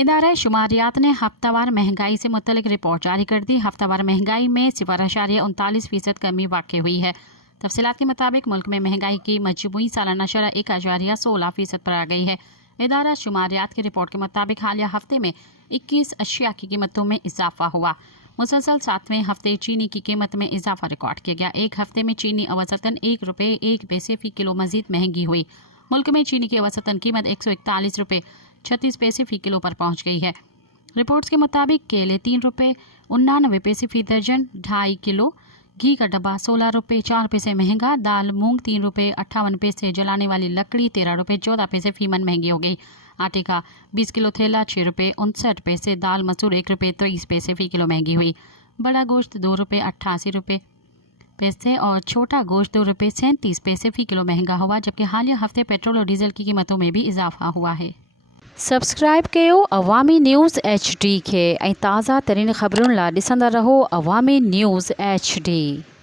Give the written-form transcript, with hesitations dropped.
इदारा शुमारियात ने हफ्तावार महंगाई से मुतल्लिक रिपोर्ट जारी कर दी। हफ्तावार महंगाई में 0.39% कमी वाक़ हुई है। तफसीलात के मुताबिक मुल्क में महंगाई की मजमूई सालाना शरह 1.16% पर आ गई है। इदारा शुमारियात की रिपोर्ट के मुताबिक हालिया हफ्ते में 21 अशिया की कीमतों में इजाफा हुआ। मुसलसल 7वें हफ्ते चीनी की कीमत में इजाफा रिकॉर्ड किया गया। एक हफ्ते में चीनी औसतन ₹1.01 फ़ी किलो मजीद महंगी हुई। मुल्क में चीनी की औसतन कीमत ₹141.36 फ़ी किलो पर पहुंच गई है। रिपोर्ट्स के मुताबिक केले ₹3.99 फ़ी दर्जन 2.5 किलो, घी का डब्बा ₹16.04 से महंगा, दाल मूंग ₹3.58, जलाने वाली लकड़ी ₹13.14 फ़ी मन महंगी हो गई। आटे का 20 किलो थैला ₹6.59, दाल मसूर ₹1.23 फ़ी किलो महंगी हुई। बड़ा गोश्त ₹2.88 और छोटा गोश्त ₹2.37 फ़ी किलो महंगा हुआ। जबकि हालिया हफ्ते पेट्रोल और डीजल की कीमतों में भी इजाफा हुआ है। सब्सक्राइब कयो अवामी न्यूज़ HD के ताज़ा तरीन ख़बरुन ला ॾिसंदा रहो अवामी न्यूज़ HD।